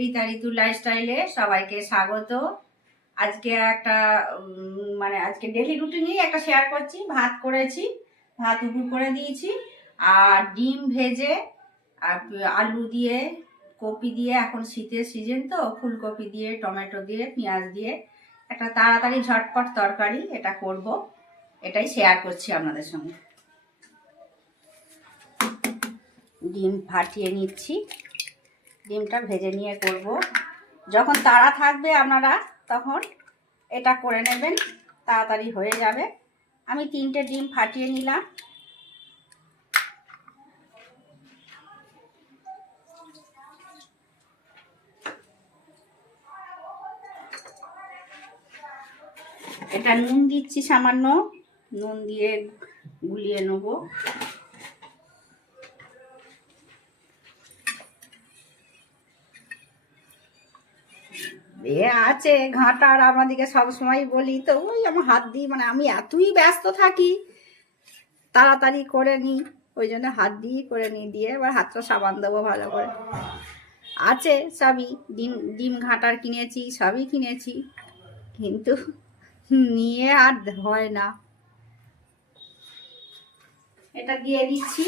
রীতা ঋতু লাইফস্টাইলে সবাইকে স্বাগত। আজকে একটা মানে আজকে ডেলি রুটিনেই একটা শেয়ার করছি। ভাত করেছি, ভাত উপুর করে দিয়েছি, আর ডিম ভেজে, আর আলু দিয়ে, কপি দিয়ে, এখন শীতের সিজন তো, ফুলকপি দিয়ে, টমেটো দিয়ে, পেঁয়াজ দিয়ে, একটা তাড়াতাড়ি ঝটপট তরকারি এটা করব। এটাই শেয়ার করছি আপনাদের সঙ্গে। ডিম ফাটিয়ে নিচ্ছি। ডিমটা ভেজে নিয়ে করব। যখন তাড়া থাকবে আপনারা তখন এটা করে নেবেন, তাড়াতাড়ি হয়ে যাবে। আমি তিনটে ডিম ফাটিয়ে নিলাম। এটা নুন দিচ্ছি সামান্য, নুন দিয়ে গুলিয়ে নেব। এ আছে ঘাটার, আমাদেরকে সবসময় বলি, তো ওই আমার হাত দিই মানে আমি এতই ব্যস্ত থাকি, তাড়াতাড়ি করে নিই ওই জন্য হাত দিয়েই করে নিই দিয়ে এবার হাতটা সাবান দেবো ভালো করে। আছে সবই, ডিম ডিম ঘাটার কিনেছি, সবই কিনেছি, কিন্তু নিয়ে আর হয় না। এটা দিয়ে দিচ্ছি।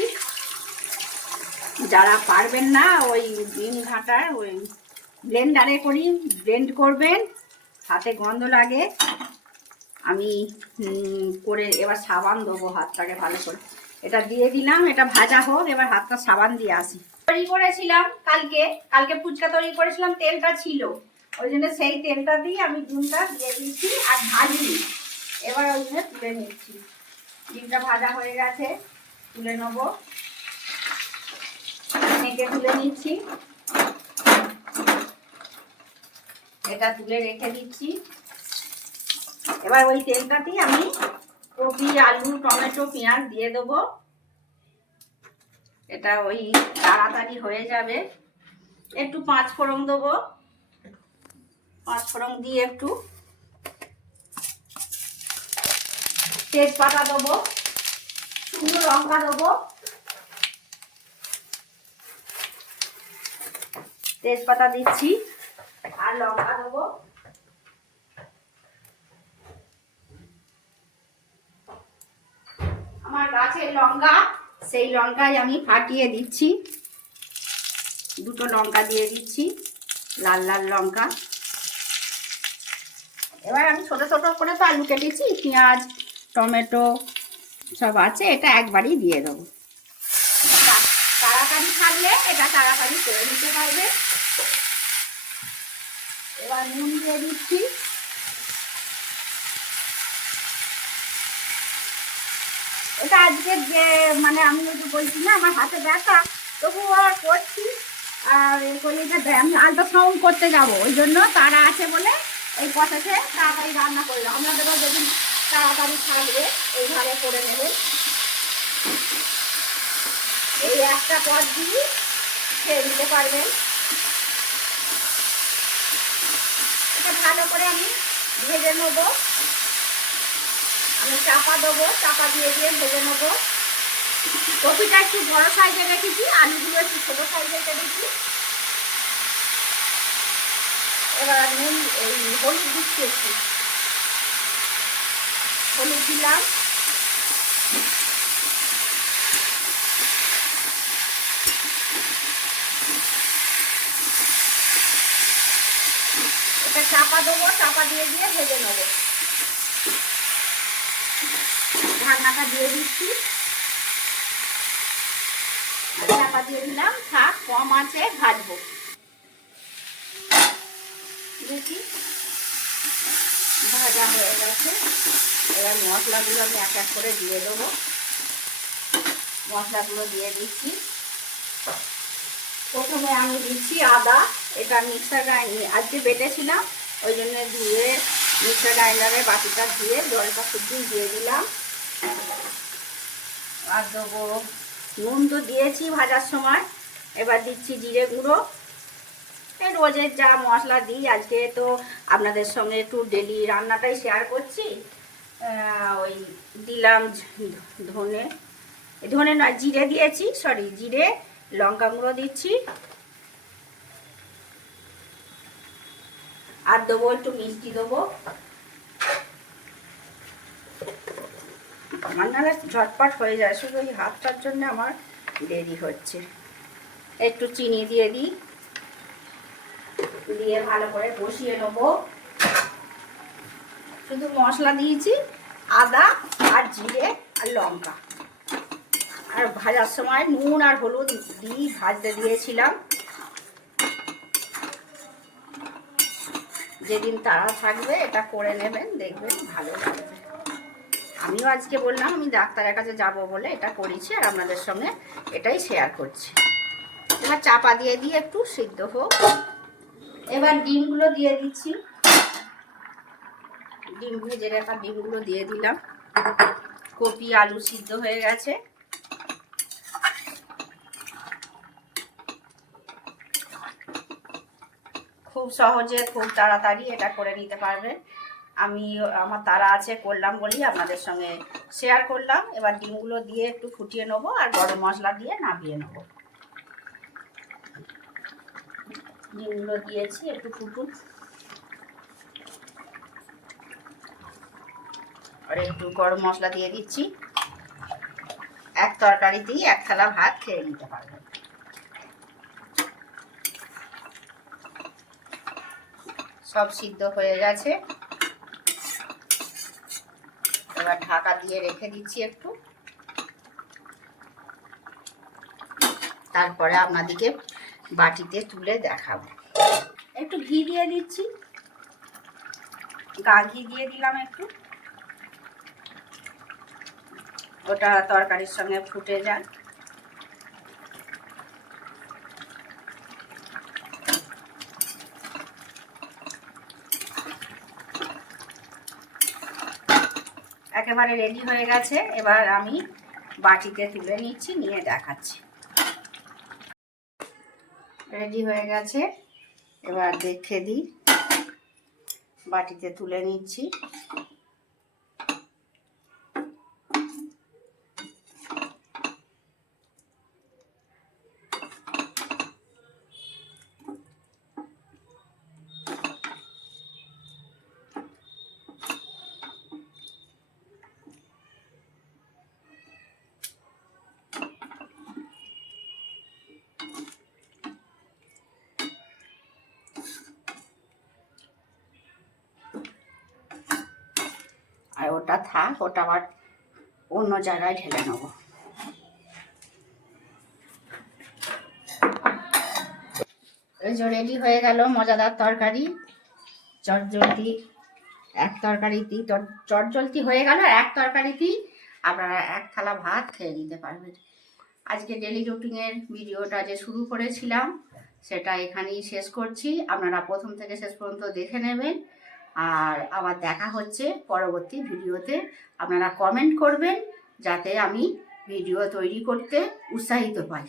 যারা পারবেন না, ওই ডিম ঘাটার, ওই ব্লেন্ডারে করি, ব্লেন্ড করবেন, হাতে গন্ধ লাগে। আমি করে এবার সাবান দেবো হাতটাকে ভালো করে। এটা দিয়ে দিলাম, এটা ভাজা হোক, এবার হাতটা সাবান দিয়ে আসি। তৈরি করেছিলাম কালকে কালকে ফুচকা তৈরি করেছিলাম, তেলটা ছিল। ওই জন্য সেই তেলটা দিয়ে আমি ডিমটা দিয়ে দিচ্ছি আর ভাজি এবার ওই জন্য তুলে নিচ্ছি। ডিমটা ভাজা হয়ে গেছে, তুলে নেব। মেখে তুলে নিচ্ছি। এটা তুলে রেখে দিচ্ছি। এবার ওই তেলটাতেই আমি কপি, আলু, টমেটো, পেঁয়াজ দিয়ে দেবো। এটা ওই তাড়াতাড়ি হয়ে যাবে। একটু পাঁচ ফোড়ন দেবো। পাঁচ ফোড়ন দিয়ে একটু তেজপাতা দেবো, শুকনো লঙ্কা দেবো। তেজপাতা দিচ্ছি। আর লঙ্কা দেবো আমার গাছের লঙ্কা, সেই লঙ্কায় আমি ফাটিয়ে দিচ্ছি। দুটো লঙ্কা দিয়ে দিচ্ছি, লাল লাল লঙ্কা। এবার আমি ছোট ছোট করে তো আলু কেটেছি, পেঁয়াজ, টমেটো সব আছে, এটা একবারই দিয়ে দেবো। তাড়াতাড়ি থাকলে এটা তাড়াতাড়ি করে নিতে পারবে। এবার নুন দিয়ে দিচ্ছি। এটা আজকে যে মানে আমি একটু বলছি না, আমার হাতে ব্যথা, তবুও করছি। আর দে- আমি আল্ট্রাসাউন্ড করতে যাব, ওই জন্য তারা আছে বলে এই পথেতে তাড়াতাড়ি রান্না করলাম আপনাদেরও যদি তাড়াতাড়ি থাকবে এই ঘরে করে নেবেন এই একটা পথ দিয়ে খেয়ে নিতে পারবেন। এটা ভালো করে আমি ভেজে নেব। আমি চাপা দেবো, চাপা দিয়ে দিয়ে ভেজে নেব। কপিটা একটু বড় সাইজে রেখেছি, আলুগুলো একটু ছোটো সাইজে রেখেছি। এবার নুন এই হলুদ দিচ্ছি একটু। হলুদ দিলাম এটা চাপা দেবো, চাপা দিয়ে দিয়ে ভেজে নেব। ঢাকনাটা দিয়ে দিচ্ছি। চাপা দিয়ে দিলাম, থাক, কম আছে, ভাজবো। দেখি। ভাজা হয়ে গেছে। এবার মশলাগুলো আমি এক এক করে দিয়ে দেবো। মশলাগুলো দিয়ে দিচ্ছি। প্রথমে আমি দিচ্ছি আদা। এটা মিক্সার গ্রাইন্ড আজকে বেটেছিলাম। ওই জন্য ধুয়ে মিক্সার গ্রাইন্ডারে বাটিটা ধুয়ে জলটা শুদ্ধি দিয়ে দিলাম। আর দেবো নুন তো দিয়েছি ভাজার সময়। এবার দিচ্ছি জিরে গুঁড়ো। এই রোজের যা মশলা দিই, আজকে তো আপনাদের সঙ্গে একটু ডেলি রান্নাটাই শেয়ার করছি। ওই দিলাম ধনে। ধনে নয়, জিরে দিয়েছি সরি জিরে লঙ্কা গুঁড়ো দিচ্ছি। আর দেবো একটু মিষ্টি দেবো। আমার নাহলে ঝটপট হয়ে যায়, শুধু ওই হাতটার জন্য আমার দেরি হচ্ছে। একটু চিনি দিয়ে দিই। দিয়ে ভালো করে বসিয়ে নেব। শুধু মশলা দিয়েছি, আদা আর জিরে আর লঙ্কা। আর ভাজার সময় নুন আর হলুদ দিয়ে ভাজতে দিয়েছিলাম। যেদিন তারা থাকবে, এটা করে নেবেন, দেখবেন ভালো লাগবে। আমিও আজকে বললাম, আমি ডাক্তারের কাছে যাব বলে এটা করেছি আর আপনাদের সঙ্গে এটাই শেয়ার করছি। এবার চাপা দিয়ে দিয়ে একটু সিদ্ধ হোক। এবার ডিমগুলো দিয়ে দিচ্ছি। ডিম ভেজে রাখা ডিমগুলো দিয়ে দিলাম। কপি আলু সিদ্ধ হয়ে গেছে। খুব সহজে, খুব তাড়াতাড়ি এটা করে নিতে পারবেন। আমি, আমার তারা আছে করলাম বলি আপনাদের সঙ্গে শেয়ার করলাম। এবার ডিমগুলো দিয়ে একটু ফুটিয়ে নেব আর গরম মশলা দিয়ে নামিয়ে নেব। ডিমগুলো দিয়েছি, একটু ফুটুন। আর একটু গরম মশলা দিয়ে দিচ্ছি। এক তরকারি তরকারিতেই এক থালা ভাত খেয়ে নিতে পারবেন। সব সিদ্ধ হয়ে গেছে। এবার ঢাকা দিয়ে রেখে দিচ্ছি একটু। তারপরে আপনাদেরকে বাটিতে তুলে দেখাবো। একটু ঘি দিয়ে দিচ্ছি। গা ঘি দিয়ে দিলাম একটু। ওটা তরকারির সঙ্গে ফুটে যায় একেবারে রেডি হয়ে গেছে। এবার আমি বাটিতে তুলে নিচ্ছি, নিয়ে দেখাচ্ছি। রেডি হয়ে গেছে। এবার দেখে দিই। বাটিতে তুলে নিচ্ছি আর ওটা থাক, ওটা আবার অন্য জায়গায় ঢেলে নেব। এই যে রেডি হয়ে গেল মজাদার তরকারি। চটজলদি, এক তরকারিতেই চটজলদি হয়ে গেল, এক তরকারিতেই আপনারা এক থালা ভাত খেয়ে নিতে পারবেন। আজকে ডেলি রুটিনের ভিডিওটা যে শুরু করেছিলাম, সেটা এখানেই শেষ করছি। আপনারা প্রথম থেকে শেষ পর্যন্ত দেখে নেবেন। আর আবার দেখা হচ্ছে পরবর্তী ভিডিওতে। আপনারা কমেন্ট করবেন যাতে আমি ভিডিও তৈরি করতে উৎসাহিত পাই।